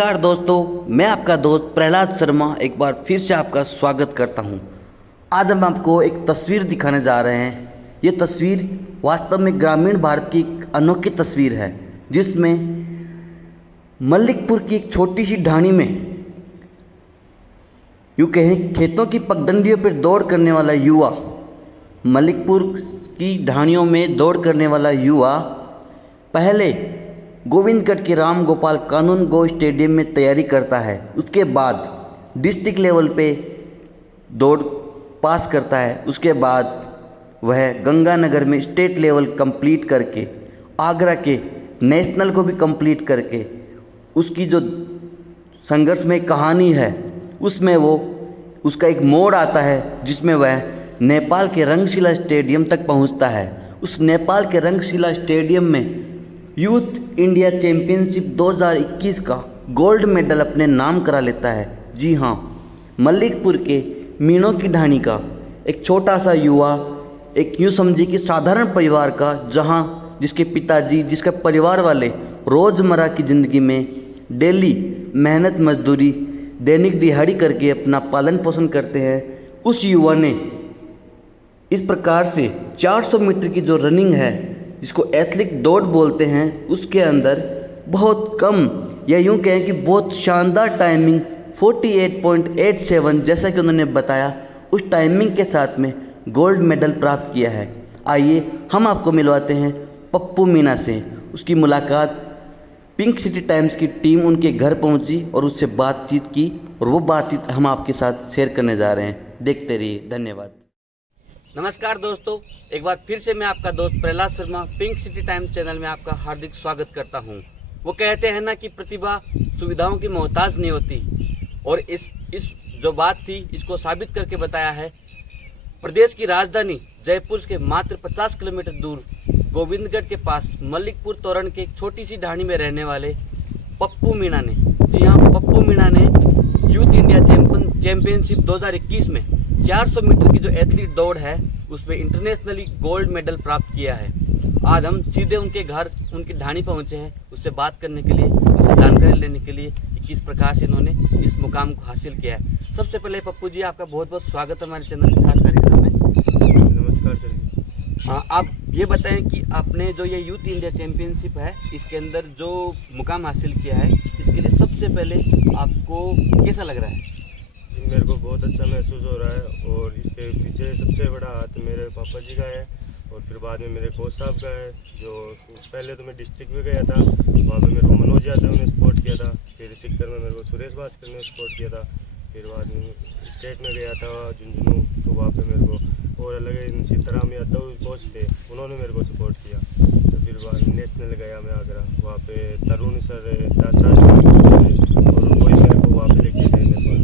नमस्कार दोस्तों, मैं आपका दोस्त प्रहलाद शर्मा एक बार फिर से आपका स्वागत करता हूं। आज हम आपको एक तस्वीर दिखाने जा रहे हैं। ये तस्वीर वास्तव में ग्रामीण भारत की एक अनोखी तस्वीर है, जिसमें मलिकपुर की एक छोटी सी ढाणी में यूँ कहें खेतों की पगडंडियों पर दौड़ करने वाला युवा, मलिकपुर की ढाणियों में दौड़ करने वाला युवा पहले गोविंदगढ़ के राम गोपाल कानून गो स्टेडियम में तैयारी करता है। उसके बाद डिस्ट्रिक्ट लेवल पे दौड़ पास करता है। उसके बाद वह गंगानगर में स्टेट लेवल कंप्लीट करके आगरा के नेशनल को भी कंप्लीट करके उसकी जो संघर्षमय कहानी है उसमें उसका एक मोड़ आता है, जिसमें वह नेपाल के रंगशिला स्टेडियम तक पहुंचता है। उस नेपाल के रंगशिला स्टेडियम में यूथ इंडिया चैंपियनशिप 2021 का गोल्ड मेडल अपने नाम करा लेता है। जी हाँ, मलिकपुर के मीणों की ढाणी का एक छोटा सा युवा, एक यूँ समझिए कि साधारण परिवार का, जहाँ जिसके पिताजी, जिसके परिवार वाले रोज़मर्रा की ज़िंदगी में डेली मेहनत मजदूरी दैनिक दिहाड़ी करके अपना पालन पोषण करते हैं, उस युवा ने इस प्रकार से 400 मीटर की जो रनिंग है, जिसको एथलिक दौड़ बोलते हैं, उसके अंदर बहुत कम या यूँ कहें कि बहुत शानदार टाइमिंग 48.87 जैसा कि उन्होंने बताया, उस टाइमिंग के साथ में गोल्ड मेडल प्राप्त किया है। आइए हम आपको मिलवाते हैं पप्पू मीणा से। उसकी मुलाकात पिंक सिटी टाइम्स की टीम उनके घर पहुंची और उससे बातचीत की, और वो बातचीत हम आपके साथ शेयर करने जा रहे हैं। देखते रहिए। धन्यवाद। नमस्कार दोस्तों, एक बार फिर से मैं आपका दोस्त Prahlad Sharma pink city times channel में आपका हार्दिक स्वागत करता हूं। वो कहते हैं ना कि प्रतिभा सुविधाओं की मोहताज नहीं होती, और इस जो बात थी इसको साबित करके बताया है प्रदेश की राजधानी जयपुर के मात्र 50 किलोमीटर दूर गोविंदगढ़ के पास मलिकपुर तोरण के एक छोटी सी ढाणी में रहने वाले पप्पू मीणा ने। जी हाँ, पप्पू मीणा ने यूथ इंडिया चैंपियनशिप 2021 में 400 मीटर की जो एथलीट दौड़ है उसमें इंटरनेशनली गोल्ड मेडल प्राप्त किया है। आज हम सीधे उनके घर, उनकी ढाणी पहुंचे हैं उससे बात करने के लिए, उससे जानकारी लेने के लिए कि किस प्रकार से इन्होंने इस मुकाम को हासिल किया है। सबसे पहले पप्पू जी, आपका बहुत बहुत स्वागत है हमारे चैनल के खास कार्यक्रम में। नमस्कार सर। हाँ, आप ये बताएं कि आपने जो ये यूथ इंडिया चैंपियनशिप है इसके अंदर जो मुकाम हासिल किया है, इसके लिए सबसे पहले आपको कैसा लग रहा है? मेरे को बहुत अच्छा महसूस हो रहा है, और इसके पीछे सबसे बड़ा हाथ मेरे पापा जी का है, और फिर बाद में मेरे कोच साहब का है। जो पहले तो मैं डिस्ट्रिक्ट में गया था, वहाँ पे मेरे को मनोज यादव ने सपोर्ट किया था, फिर सिक्कर में मेरे को सुरेश भास्कर ने सपोर्ट किया था, फिर बाद में स्टेट में गया था झुंझुनू, तो वहाँ पे मेरे को और अलग सीताराम यादव कोच थे, उन्होंने मेरे को सपोर्ट किया। तो फिर बाद नेशनल गया मैं आगरा, वहाँ पे तरुण सर दाता और वही मेरे को वहाँ पे लेके गए नेपाल।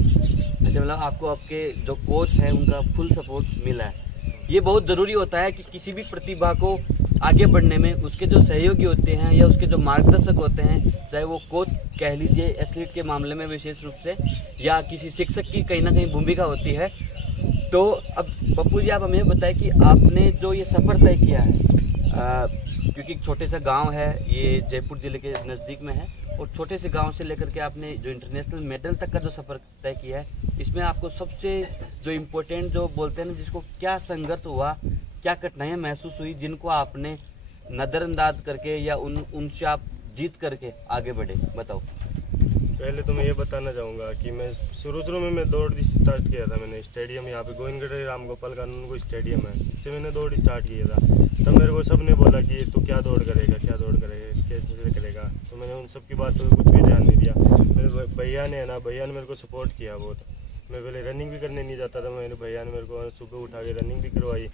अच्छा, मतलब आपको आपके जो कोच है उनका फुल सपोर्ट मिला है। ये बहुत ज़रूरी होता है कि किसी भी प्रतिभा को आगे बढ़ने में उसके जो सहयोगी होते हैं या उसके जो मार्गदर्शक होते हैं, चाहे वो कोच कह लीजिए एथलीट के मामले में विशेष रूप से, या किसी शिक्षक की कहीं ना कहीं भूमिका होती है। तो अब पप्पू जी, आप हमें बताएं कि आपने जो ये सफ़र तय किया है, क्योंकि एक छोटे सा गांव है, ये जयपुर ज़िले के नज़दीक में है, और छोटे से गांव से लेकर के आपने जो इंटरनेशनल मेडल तक का जो सफ़र तय किया है, इसमें आपको सबसे जो इम्पोर्टेंट जो बोलते हैं ना, जिसको क्या संघर्ष हुआ, क्या कठिनाइयाँ महसूस हुई, जिनको आपने नज़रअंदाज करके या उनसे आप जीत करके आगे बढ़े, बताओ। पहले तो मैं ये बताना चाहूँगा कि मैं शुरू में मैं दौड़ स्टार्ट किया था। मैंने स्टेडियम यहाँ पे गोविंदगढ़ राम गोपाल कानून को स्टेडियम है, इससे मैंने दौड़ स्टार्ट किया था। तब मेरे को सब ने बोला कि तू क्या दौड़ करेगा, कैसे करेगा, तो मैंने उन सब की बातों पर कुछ भी ध्यान नहीं दिया। मेरे भैया ने मेरे को सपोर्ट किया बहुत। मैं पहले रनिंग भी करने नहीं जाता था, मेरे भैया ने मेरे को सुबह उठा के रनिंग भी करवाई।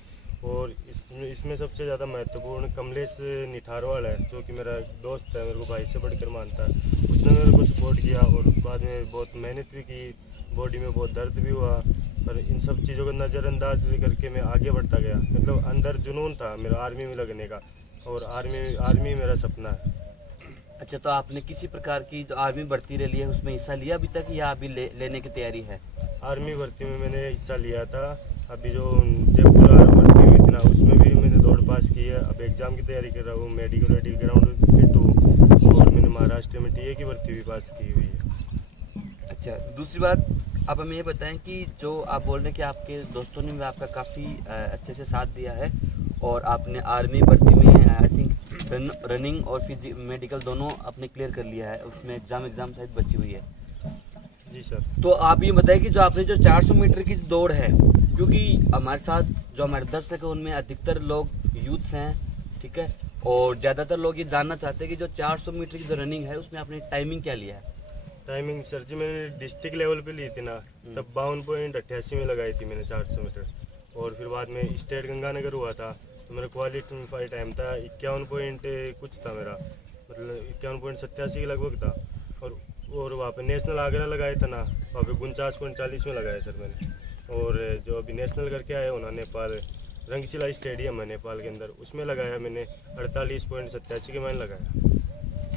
और इसमें सबसे ज़्यादा महत्वपूर्ण कमलेश निठारवाल है, जो कि मेरा दोस्त है, मेरे को भाई से बढ़कर मानता है। उसने मेरे को सपोर्ट किया, और बाद में बहुत मेहनत भी की, बॉडी में बहुत दर्द भी हुआ, पर इन सब चीज़ों को नज़रअंदाज करके मैं आगे बढ़ता गया। मतलब अंदर जुनून था मेरा आर्मी में लगने का, और आर्मी मेरा सपना है। अच्छा, तो आपने किसी प्रकार की जो आर्मी भर्ती रही है उसमें हिस्सा लिया अभी तक, या अभी लेने की तैयारी है? आर्मी भर्ती में मैंने हिस्सा लिया था। अभी जो जयपुर भर्ती हुई थी ना, उसमें भी मैंने दौड़ पास की है। अब एग्ज़ाम की तैयारी कर रहा हूँ, मेडिकल ग्राउंड फिट हूँ, और मैंने महाराष्ट्र में टीए की भर्ती भी पास की हुई है। अच्छा, दूसरी बात आप हमें ये बताएं कि जो आप बोल रहे हैं कि आपके दोस्तों ने भी आपका काफ़ी अच्छे से साथ दिया है और आपने आर्मी भर्ती में आई थिंक रनिंग और मेडिकल दोनों आपने क्लियर कर लिया है, उसमें एग्ज़ाम शायद बची हुई है। जी सर। तो आप ये बताइए कि जो आपने जो 400 मीटर की दौड़ है, क्योंकि हमारे साथ जो हमारे दर्शक है उनमें अधिकतर लोग यूथ्स हैं, ठीक है, और ज़्यादातर लोग ये जानना चाहते हैं कि जो 400 मीटर की जो रनिंग है उसमें आपने टाइमिंग क्या लिया है? टाइमिंग सर जी मैंने डिस्ट्रिक्ट लेवल पे ली थी ना, तब 52.88 में लगाई थी मैंने 400 मीटर। और फिर बाद में स्टेट गंगानगर हुआ था तो मेरा क्वालिफाई टाइम था 51 पॉइंट कुछ था मेरा, मतलब 51.87 के लगभग था। और वहाँ पे नेशनल आगरा लगाया था ना, वहाँ पे 49.40 में लगाया सर मैंने। और जो अभी नेशनल करके आए हो ना नेपाल, रंगशिला स्टेडियम है नेपाल के अंदर, उसमें लगाया मैंने 48.87 के मैंने लगाया।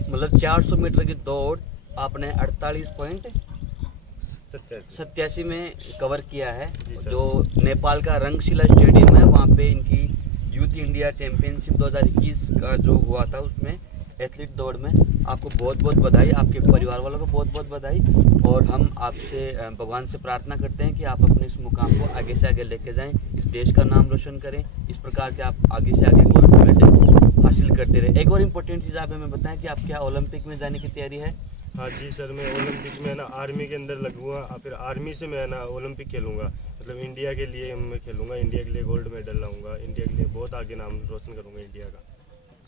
मतलब 400 मीटर की दौड़ आपने 48.87 में कवर किया है। जो नेपाल का रंगशिला स्टेडियम है वहाँ पे इनकी यूथ इंडिया चैंपियनशिप 2021 का जो हुआ था उसमें एथलीट दौड़ में आपको बहुत बहुत बधाई, आपके परिवार वालों को बहुत बहुत बधाई। और हम आपसे भगवान से प्रार्थना करते हैं कि आप अपने इस मुकाम को आगे से आगे लेके जाएं, इस देश का नाम रोशन करें, इस प्रकार के आप आगे से आगे गोल्ड मेडल हासिल करते रहे। एक और इम्पोर्टेंट चीज़ आप हमें बताएं कि आप क्या ओलंपिक में जाने की तैयारी है? हाँ जी सर, मैं ओलंपिक में ना आर्मी के अंदर लगूंगा, फिर आर्मी से मैं ना ओलंपिक खेलूंगा, मतलब इंडिया के लिए मैं खेलूंगा, इंडिया के लिए गोल्ड मेडल लाऊंगा, इंडिया के लिए बहुत आगे नाम रोशन करूंगा इंडिया का।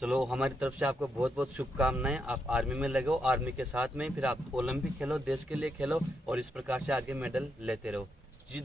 चलो, हमारी तरफ से आपको बहुत बहुत शुभकामनाएं। आप आर्मी में लगे हो, आर्मी के साथ में फिर आप ओलंपिक खेलो, देश के लिए खेलो और इस प्रकार से आगे मेडल लेते रहो जी।